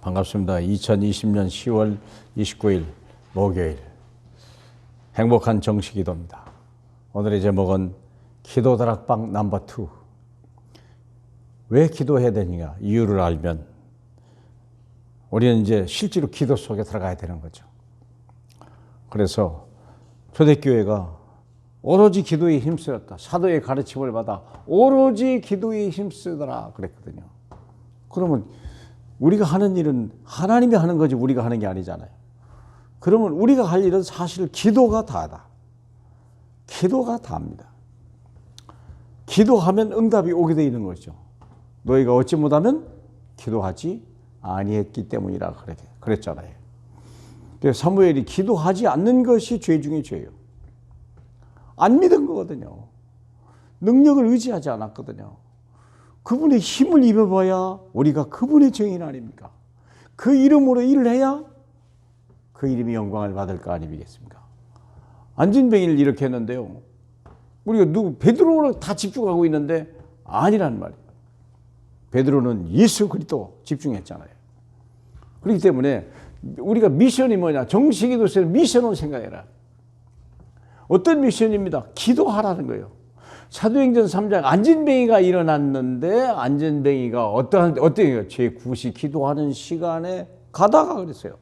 반갑습니다. 2020년 10월 29일 목요일 행복한 정시기도입니다. 오늘의 제목은 기도 다락방 넘버 2. 왜 기도해야 되느냐 이유를 알면 우리는 이제 실제로 기도 속에 들어가야 되는 거죠. 그래서 초대교회가 오로지 기도에 힘쓰였다. 사도의 가르침을 받아 오로지 기도에 힘쓰더라 그랬거든요. 그러면 우리가 하는 일은 하나님이 하는 거지 우리가 하는 게 아니잖아요. 그러면 우리가 할 일은 사실 기도가 다다. 기도가 다입니다. 기도하면 응답이 오게 되어 있는 거죠. 너희가 얻지 못하면 기도하지 아니했기 때문이라 그랬잖아요. 사무엘이 기도하지 않는 것이 죄 중에 죄예요. 안 믿은 거거든요. 능력을 의지하지 않았거든요. 그분의 힘을 입어봐야 우리가 그분의 증인 아닙니까? 그 이름으로 일을 해야 그 이름이 영광을 받을 거 아니겠습니까? 안진뱅이를 이렇게 했는데요. 우리가 베드로로 다 집중하고 있는데 아니란 말이에요. 베드로는 예수 그리스도 집중했잖아요. 그렇기 때문에 우리가 미션이 뭐냐? 정식기도에서 미션을 생각해라. 어떤 미션입니다? 기도하라는 거예요. 사도행전 3장 안진뱅이가 일어났는데 안진뱅이가 어떤 제9시 기도하는 시간에 가다가 그랬어요.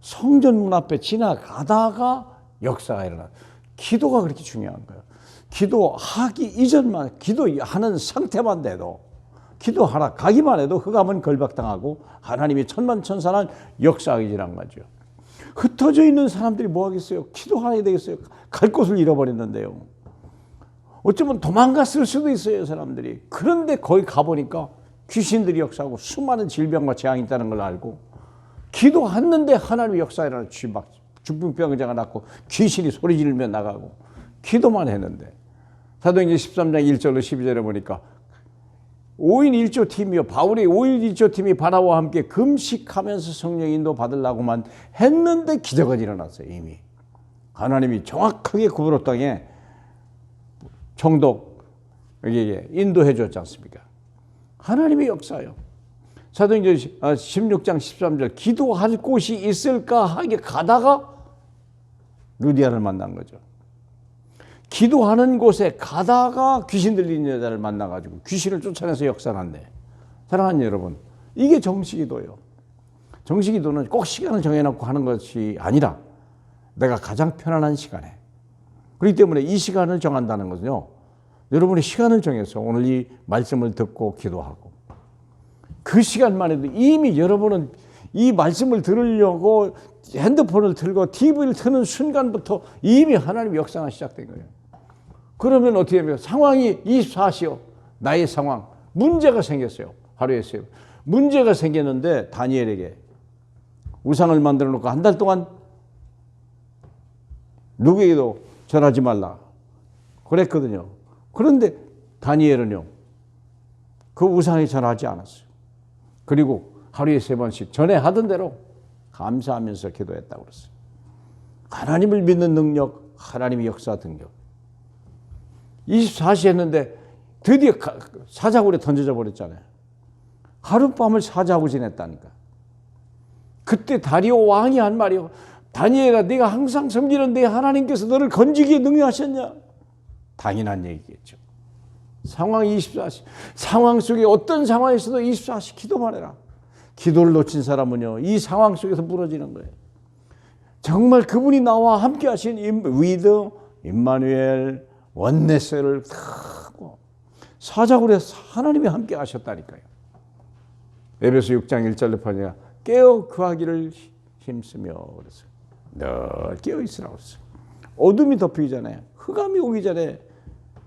성전 문 앞에 지나가다가 역사가 일어나. 기도가 그렇게 중요한 거예요. 기도하기 이전만 기도하는 상태만 돼도 기도하라 가기만 해도 흑암은 걸박당하고 하나님이 천만천사는 역사하기 일어난 거죠. 흩어져 있는 사람들이 뭐 하겠어요? 기도해야 되겠어요? 갈 곳을 잃어버렸는데요. 어쩌면 도망갔을 수도 있어요, 사람들이. 그런데 거기 가보니까 귀신들이 역사하고 수많은 질병과 재앙이 있다는 걸 알고 기도했는데 하나님의 역사에 일어나 중풍병자가 낫고 귀신이 소리 지르며 나가고 기도만 했는데 사도행전 13장 1절로 12절에 보니까 5인 1조 팀이요. 바울의 5인 1조 팀이 바나바와 함께 금식하면서 성령 인도 받으려고만 했는데 기적은 일어났어요, 이미. 하나님이 정확하게 구브로 땅에 총독에게 인도해 줬지 않습니까? 하나님의 역사요. 사도행전 16장 13절 기도할 곳이 있을까 하게 가다가 루디아를 만난 거죠. 기도하는 곳에 가다가 귀신 들리는 여자를 만나가지고 귀신을 쫓아내서 역사났네. 사랑하는 여러분, 이게 정식기도예요. 정식기도는 꼭 시간을 정해놓고 하는 것이 아니라 내가 가장 편안한 시간에. 그렇기 때문에 이 시간을 정한다는 것은요. 여러분이 시간을 정해서 오늘 이 말씀을 듣고 기도하고 그 시간만 해도 이미 여러분은 이 말씀을 들으려고 핸드폰을 틀고 TV를 트는 순간부터 이미 하나님의 역사가 시작된 거예요. 그러면 어떻게 하면 상황이 24시요. 나의 상황. 문제가 생겼어요. 하루에서요. 문제가 생겼는데 다니엘에게 우상을 만들어 놓고 한 달 동안 누구에게도 전하지 말라 그랬거든요. 그런데 다니엘은요. 그 우상에 전하지 않았어요. 그리고 하루에 3번씩 전에 하던 대로 감사하면서 기도했다고 그랬어요. 하나님을 믿는 능력, 하나님의 역사 능력. 24시 했는데 드디어 사자굴에 던져져 버렸잖아요. 하룻밤을 사자하고 지냈다니까. 그때 다리오 왕이 한 말이요. 다니엘아, 네가 항상 섬기는 내 하나님께서 너를 건지기에 능력하셨냐? 당연한 얘기겠죠. 상황 24시. 상황 속에 어떤 상황에서도 24시 기도만 해라. 기도를 놓친 사람은요. 이 상황 속에서 무너지는 거예요. 정말 그분이 나와 함께 하신 위드, 임마누엘, 원네스를 하고 사자굴에 하나님이 함께 하셨다니까요. 에베소 6장 1절로 보니까 깨어 구하기를 힘쓰며 그랬어요. 늘 깨어 있으라고 했어요. 어둠이 덮이기 전에, 흑암이 오기 전에,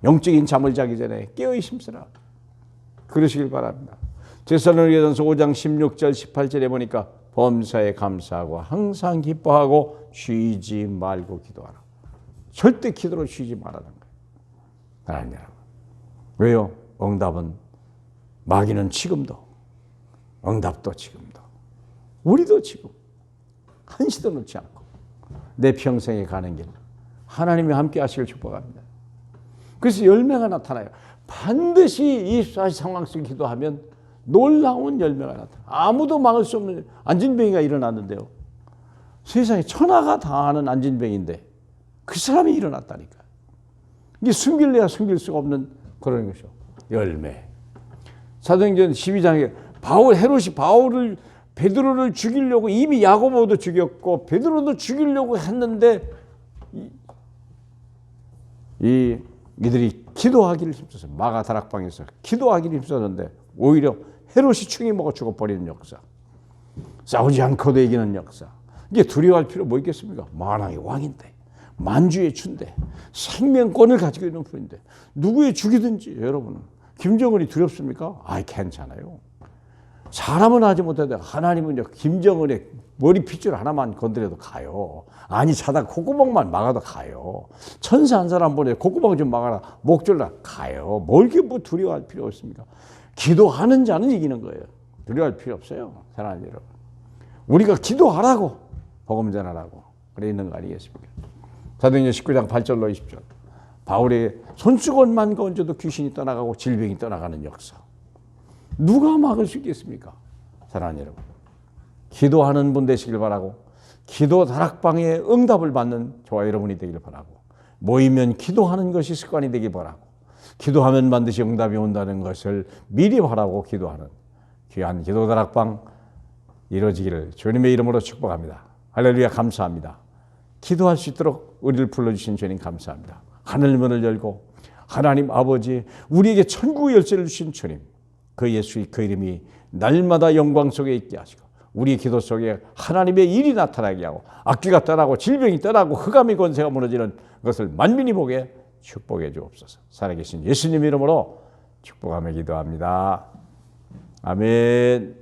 영적인 잠을 자기 전에 깨어 힘쓰라. 그러시길 바랍니다. 데살로니가전서 5장 16절 18절에 보니까 범사에 감사하고 항상 기뻐하고 쉬지 말고 기도하라. 절대 기도로 쉬지 말라는 거예요. 하나님 여러분. 왜요? 응답은 마귀는 지금도, 응답도 지금도, 우리도 지금 한시도 놓지 않고 내 평생에 가는 길 하나님이 함께 하시길 축복합니다. 그래서 열매가 나타나요. 반드시 24시 상황 속에 기도하면 놀라운 열매가 나타나. 아무도 막을 수 없는 안진뱅이가 일어났는데요. 세상에 천하가 다 아는 안진뱅인데 그 사람이 일어났다니까. 이게 숨길래야 숨길 수가 없는 그런 것이죠. 열매. 사도행전 12장에 헤롯이 베드로를 죽이려고 이미 야고보도 죽였고 베드로도 죽이려고 했는데 이들이 기도하기를 힘썼어요. 마가 다락방에서 기도하기를 힘썼는데 오히려 헤롯이 충이 먹어 죽어버리는 역사. 싸우지 않고도 이기는 역사. 이게 두려워할 필요 뭐 있겠습니까? 만왕의 왕인데 만주의 주인데 생명권을 가지고 있는 분인데 누구의 죽이든지 여러분 김정은이 두렵습니까? 괜찮아요. 사람은 하지 못해도 하나님은 김정은의 머리핏줄 하나만 건드려도 가요. 아니 자다 콧구멍만 막아도 가요. 천사 한 사람 보내 콧구멍 좀 막아라 목졸라 가요. 뭘 이렇게 뭐 두려워할 필요 없습니까? 기도하는 자는 이기는 거예요. 두려워할 필요 없어요. 사랑하는 여러분. 우리가 기도하라고 복음 전하라고 그래 있는 거 아니겠습니까? 사도행전 19장 8절로 20절. 바울의 손수건만 건져도 귀신이 떠나가고 질병이 떠나가는 역사. 누가 막을 수 있겠습니까? 사랑하는 여러분. 기도하는 분 되시길 바라고 기도 다락방에 응답을 받는 저와 여러분이 되길 바라고 모이면 기도하는 것이 습관이 되길 바라고 기도하면 반드시 응답이 온다는 것을 미리 바라고 기도하는 귀한 기도 다락방 이루어지기를 주님의 이름으로 축복합니다. 할렐루야. 감사합니다. 기도할 수 있도록 우리를 불러주신 주님 감사합니다. 하늘문을 열고 하나님 아버지 우리에게 천국의 열쇠를 주신 주님 그 예수의 그 이름이 날마다 영광 속에 있게 하시고 우리 기도 속에 하나님의 일이 나타나게 하고 악귀가 떠나고 질병이 떠나고 흑암의 권세가 무너지는 것을 만민이 보게 축복해 주옵소서. 살아계신 예수님 이름으로 축복하며 기도합니다. 아멘.